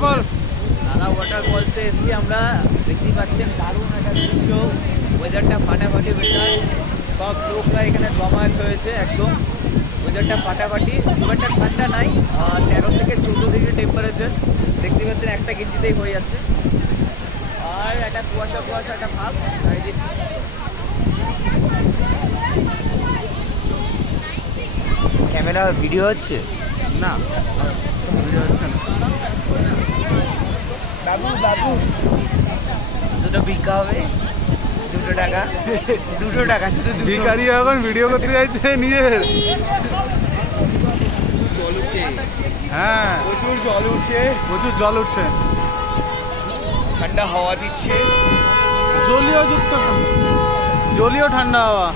Waterfall. নালা ওয়াটারফলসে এসেছি আমরা। দেখতেই পাচ্ছেন দারুণ একটা দৃশ্য, ওয়েদারটা ফাটাফাটি ওয়েদার, সব লোকরা এখানে জমায়েত হয়েছে একদম। ওয়েদারটা ফাটাফাটি, খুব একটা ঠান্ডা নাই, 13 থেকে 14 ডিগ্রি টেম্পারেচার। দেখতে পাচ্ছেন একটা গেঞ্জিতেই হয়ে যাচ্ছে। আর একটা কুয়াশা কুয়াশা একটা ভাব চারিদিকে। ক্যামেরা ভিডিও হচ্ছে না ভিডিও হচ্ছে না। বাবু বাবু দুটো ভিক্ষা হবে, 2 টাকা 2 টাকা শুধু ভিখারি এখন ভিডিও করতে যাচ্ছে নিজের। জল উঠছে, হ্যাঁ প্রচুর জল উঠছে, প্রচুর জল উঠছে, ঠান্ডা হাওয়া দিচ্ছে। জলীয় যুক্ত, জলীয় ঠান্ডা হাওয়া।